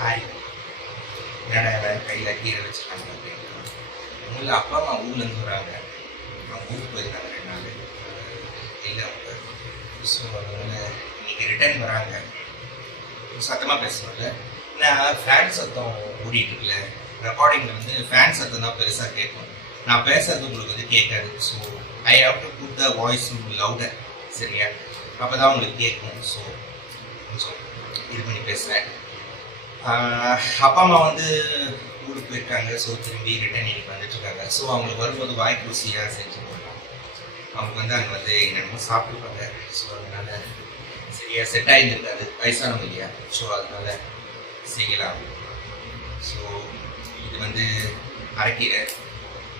Hi. என்னடா எல்லாரும் கையில் கீரை வச்சுருக்காங்க அப்படின்னா, உங்களில் அப்பா அம்மா ஊர்லேருந்து வராங்க. அவங்க ஊருக்கு போயிருக்காங்க 2 நாள் இல்லை அவங்க. ஸோ அதனால இன்னைக்கு ரிட்டர்ன் வராங்க. சத்தமாக பேசணும்ல. நான் ஃபேன் சத்தம் ஓடிட்டு இருக்குல்ல, ரெக்கார்டிங்கில் வந்து ஃபேன் சத்தம் தான் பெருசாக கேட்கும். நான் பேசுறது உங்களுக்கு வந்து கேட்காது. So I have to put the voice louder. சரியா? அப்போ தான் உங்களுக்கு கேட்கும். ஸோ கொஞ்சம் இது பண்ணி பேசுகிறேன். அப்பா அம்மா வந்து ஊருக்கு போயிருக்காங்க. ஸோ திரும்பி ரிட்டர்ன் இன்னைக்கு வந்துட்டுருக்காங்க. ஸோ அவங்களுக்கு வரும்போது வாய்ப்பு ருசியாக செஞ்சு போடலாம். அவங்க வந்து அங்கே வந்து என்னென்னமோ சாப்பிட்டுருப்பாங்க. ஸோ அதனால் சரியாக செட் ஆகியிருக்காது, வயசானவங்க இல்லையா. ஸோ அதனால் செய்யலாம். ஸோ இது வந்து அரைக்கீரை,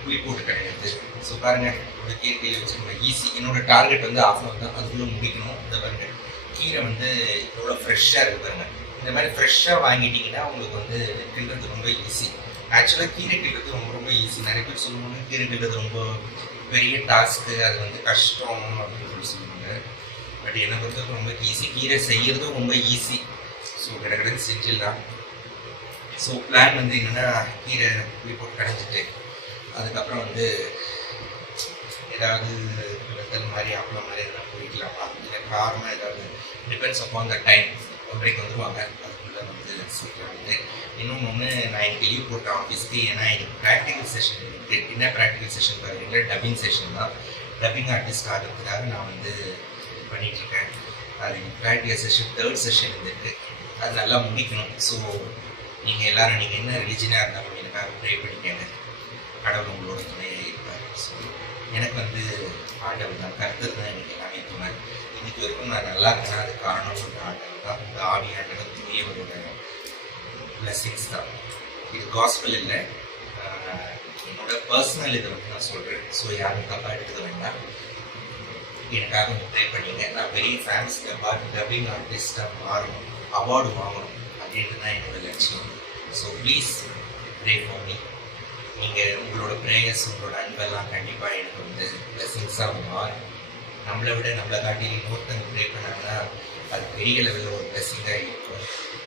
புளி போட்டு கிடையாது. ஸோ பாருங்கள், ஒரு கீரை வச்சுக்கோங்க. ஈஸி. என்னோட டார்கெட் வந்து 1/2 hour தான், அதுக்குள்ளே முடிக்கணும். இந்த பாருங்கள், கீரை வந்து எவ்வளோ ஃப்ரெஷ்ஷாக இருக்குது பாருங்கள். இந்த மாதிரி ஃப்ரெஷ்ஷாக வாங்கிட்டிங்கன்னா உங்களுக்கு வந்து கிள்றது ரொம்ப ஈஸி. ஆக்சுவலாக கீரை கிள்றது ரொம்ப ரொம்ப ஈஸி. நிறைய பேர் சொல்லுவாங்க கீரை கிள்றது ரொம்ப பெரிய டாஸ்க்கு, அது வந்து கஷ்டம் அப்படின்னு சொல்லுவாங்க. பட் என்னை பொறுத்தவரைக்கும் ரொம்ப ஈஸி. கீரை செய்கிறதும் ரொம்ப ஈஸி. ஸோ கடற்கடன் செஞ்சிடலாம். ஸோ பிளான் வந்து என்னென்னா, கீரை புளி போட்டு கடைஞ்சிட்டு அதுக்கப்புறம் வந்து ஏதாவது வெத்தல் மாதிரி அப்பளம் மாதிரி எதாவது பொரிக்கலாமா, இல்லை காரமாக ஏதாவது, டிபெண்ட்ஸ் அப்பான் த டைம். 1:30 வந்துடுவாங்க, அதுக்குள்ளே வந்து சீக்கிரம். இன்னொன்று, நான் எனக்கு லீவ் போட்டேன் ஆஃபீஸ்க்கு. ஏன்னா எனக்கு ப்ராக்டிக்கல் செஷன் இருக்குது. என்ன ப்ராக்டிக்கல் செஷன் பாருங்களா, டப்பிங் செஷன் தான். டப்பிங் ஆர்டிஸ்ட் ஆகிறதுக்காக நான் வந்து பண்ணிகிட்ருக்கேன். அது ப்ராக்டிக்கல் செஷன் 3rd செஷன் இருக்குது. அது நல்லா முடிக்கணும். ஸோ நீங்கள் எல்லோரும், நீங்கள் என்ன ரிலிஜனாக இருந்தாலும் எனக்காக ப்ரே பண்ணிக்கங்க. கடவுள் உங்களோட துணையாக இருப்பார். ஸோ எனக்கு வந்து ஆண்டவர் தான், கருத்து தான் எனக்கு எல்லாமே துணை. இன்னைக்கு வரைக்கும் நான் நல்லா இருக்கேன்னா அது காரணம் ஒரு ஆண்டவர் தான். இந்த ஆவி ஆண்டவர் துணியவரோட பிளெஸிங்ஸ் தான். இது காஸ்பல் இல்லை, என்னோட பர்சனல் இதை வந்து நான் சொல்கிறேன். ஸோ யாரும் தப்பாக எடுத்துக்க வேண்டாம். எனக்காக ப்ரே பண்ணிங்க. நான் பெரிய ஃபேன்ஸ் டப்பிங் ஆர்டிஸ்டாக மாறணும், அவார்டு வாங்கணும் அப்படின்றது தான் என்னோட லட்சியம். So please pray for me. நீங்கள் உங்களோட ப்ரேயர்ஸ், உங்களோட அன்பெல்லாம் கண்டிப்பாக எனக்கு வந்து பிளெஸிங்ஸாக மாறும். நம்மளை விட நம்மளை காட்டி இன்னொருத்தங்க ப்ரே பண்ணாங்கன்னா அது பெரிய லெவலில் ஒரு பிளெஸிங்காக இருக்கும்.